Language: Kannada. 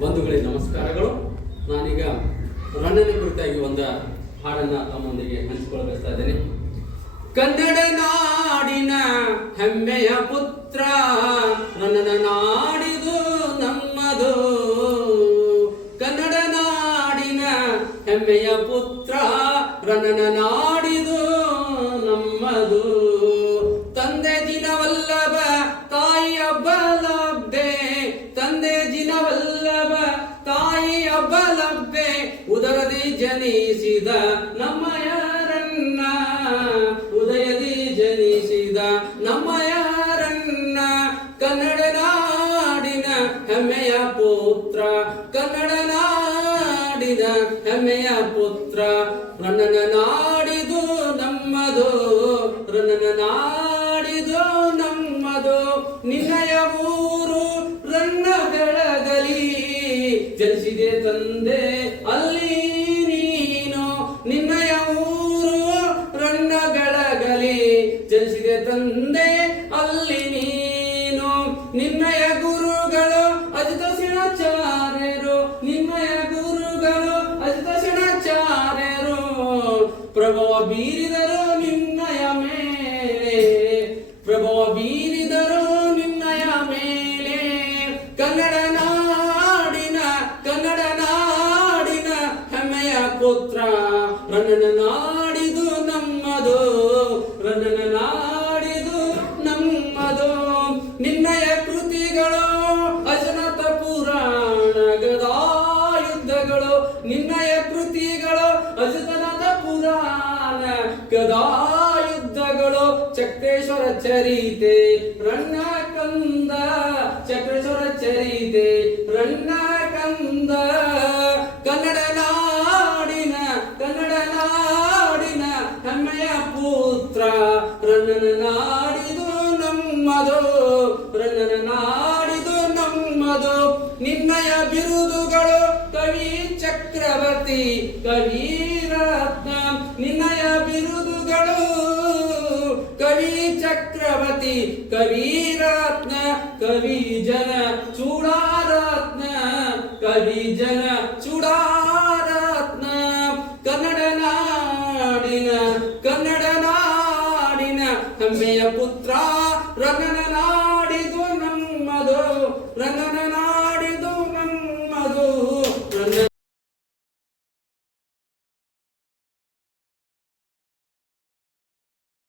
ಬಂಧುಗಳಿಗೆ ನಮಸ್ಕಾರಗಳು. ನಾನೀಗ ರಣ್ಣನ ಕುರಿತಾಗಿ ಒಂದು ಹಾಡನ್ನ ತಮ್ಮೊಂದಿಗೆ ಹಂಚಿಕೊಳ್ಳಬೇಕಾ ಇದ್ದೇನೆ. ಕನ್ನಡ ನಾಡಿನ ಹೆಮ್ಮೆಯ ಪುತ್ರ ನನ್ನ ನಾಡಿದು ನಮ್ಮದು. ಕನ್ನಡ ನಾಡಿನ ಹೆಮ್ಮೆಯ ಪುತ್ರ, ರನ್ನನ ನಾಡಿದು ಜನಿಸಿದ ನಮ್ಮಯರನ್ನ ಉದಯದಿ ಜನಿಸಿದ ನಮ್ಮಯರನ್ನ ಕನ್ನಡ ನಾಡಿನ ಹೆಮ್ಮೆಯ ಪುತ್ರ. ಕನ್ನಡ ನಾಡಿನ ಹೆಮ್ಮೆಯ ಪುತ್ರ. ರಣನ ನಾಡಿದು ನಮ್ಮದು. ರಣನ ನಾಡಿದು ನಮ್ಮದು. ನಿನ್ನಯ ಊರು ರನ್ನ ಬೆಳಗಲಿ ಜನಿಸಿದೆ ತಂದೆ ತಂದೆ ಅಲ್ಲಿ ನೀನು. ನಿನ್ನಯ ಗುರುಗಳು ಅಜಿತ ಶಿಣಾಚಾರ್ಯರು. ನಿನ್ನಯ ಗುರುಗಳು ಅಜಿತ ಶಿಣಾಚಾರ್ಯರು. ಪ್ರಭವ ಬೀರಿದರು ನಿನ್ನಯ ಮೇಲೆ. ಪ್ರಭವ ಬೀರಿದರು ನಿನ್ನಯ ಮೇಲೆ. ಕನ್ನಡ ನಾಡಿನ ಕನ್ನಡ ನಾಡಿನ ಹೆಮ್ಮೆಯ ಪುತ್ರ. ರನ್ನನ ನಾಡಿದು ನಮ್ಮದು. ನಿನ್ನಯ ಕೃತಿಗಳು ಅಜತನದ ಪುರಾಣ, ಗದಾಯುದ್ಧಗಳು ಚಕ್ರೇಶ್ವರ ಚರಿತೆ ರಣ್ಣ ಕಂದ ಚಕ್ರೇಶ್ವರ ಚರಿತೆ ರಣ್ಣ ಕಂದ ಕನ್ನಡ ನಾಡಿನ ಕನ್ನಡ ನಾಡಿನ ಹೆಮ್ಮೆಯ ಪುತ್ರ ರನ್ನನ ನಾಡಿದು ನಮ್ಮದು ರನ್ನನ ನಾಡಿದು ನಮ್ಮದು, ನಿನ್ನಯ ಬಿರುದುಗಳು ಕವಿ ಚಕ್ರವರ್ತಿ ಕವಿ ರತ್ನ ನಿನ್ನಯ ಬಿರುದುಗಳು. ಕವಿ ಚಕ್ರವರ್ತಿ ಕವಿ ರತ್ನ ಕವಿ ಜನ ಚೂಡಾರತ್ನ ಕವಿ ಜನ ಚೂಡಾರತ್ನ. ಕನ್ನಡ ನಾಡಿನ ಕನ್ನಡ ನಾಡಿನ ಹೆಮ್ಮೆಯ ಪುತ್ರ ರಗನ ರನ್ನನ